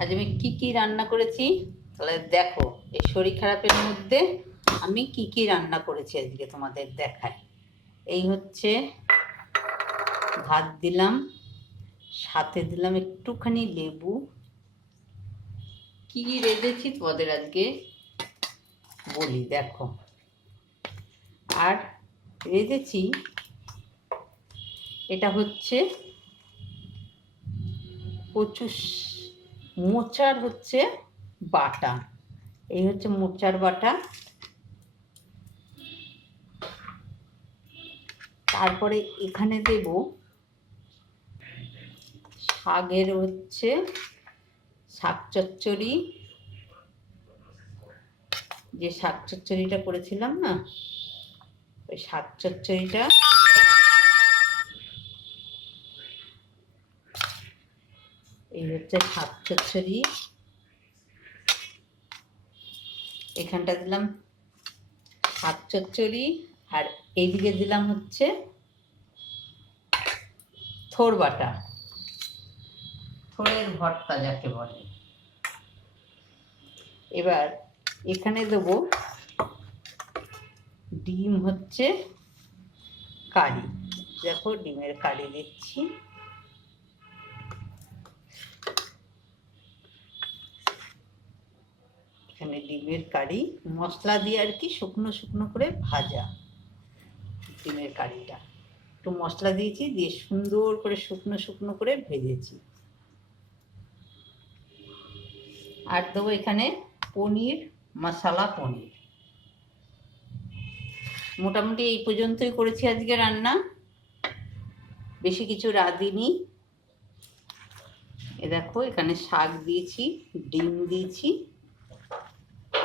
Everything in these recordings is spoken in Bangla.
আজ আমি কি রান্না করেছি তাহলে দেখো। এই শরীর খারাপের মধ্যে আমি কি রান্না করেছি আজকে তোমাদের দেখাই। এই হচ্ছে ভাত দিলাম, সাথে দিলাম একটুখানি লেবু। কি রেঁধেছি তোমাদের আজকে বলি, দেখো। আর রেঁধেছি, এটা হচ্ছে কচু মোচার হচ্ছে বাটা। এই হচ্ছে মোচার বাটা। তারপরে এখানে দেব শাকের হচ্ছে শাক চচ্চড়ি, যে শাক চচ্চড়িটা করেছিলাম না, ওই শাক চচ্চড়িটা। এই হচ্ছে শাক চচ্চড়ি। এখানটা দিলাম শাক চচ্চড়ি, আর এইদিকে দিলাম হচ্ছে থোড় বাটা, থোড়ের ভর্তা যাকে বলে। এবার এখানে দেবো ডিম হচ্ছে কারি। দেখো ডিমের কারি দিচ্ছি। এখানে ডিমের কারি মশলা দিয়ে আর কি শুকনো শুকনো করে ভাজা। ডিমের কারিটা একটু মশলা দিয়েছি, দিয়ে সুন্দর করে শুকনো শুকনো করে ভেজেছি। আর দেবো এখানে পনির, মশলা পনির। মোটামুটি এই পর্যন্তই করেছি আজকে রান্না, বেশি কিছু রাঁধিনি। এ দেখো এখানে শাক দিয়েছি, ডিম দিয়েছি,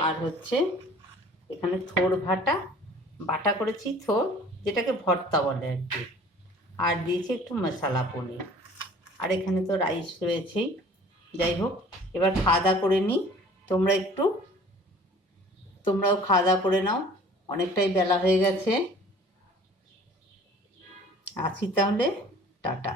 আর হচ্ছে এখানে থোড় বাটা করেছি, থোড় যেটাকে ভর্তা বলে আর কি। আর দিয়েছি একটু মশলা পনির। আর এখানে তো রাইস রয়েছেই। যাই হোক, এবার খাওয়া দাওয়া করে নিই। তোমরাও খাওয়া দাওয়া করে নাও, অনেকটাই বেলা হয়ে গেছে। আসি তাহলে, টাটা।